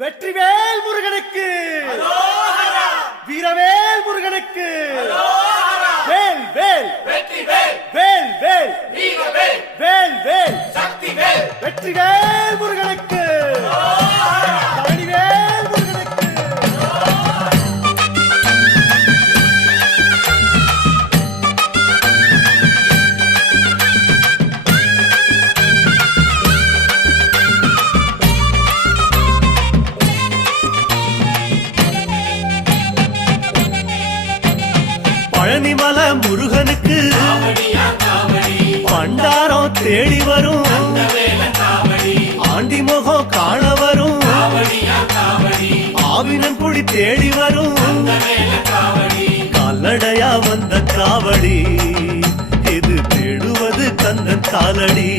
வெற்றிவேல் முருகனுக்கு, வீரவேல் முருகனுக்கு, வேல் வேல் வெற்றிவேல், வேல் வேல் வீரவேல், வேல் வேல் சக்திவேல், வெற்றிவேல் முருகனுக்கு, பழனிவேல் முருகனுக்கு. பழனிமலை முருகனுக்கு பண்டாரம் தேடி வரும், ஆண்டி முகம் காண வரும், ஆவினங்குடி தேடி வரும், கால்நடையா வந்த காவடி இது தேடுவது கந்தன் காலடி.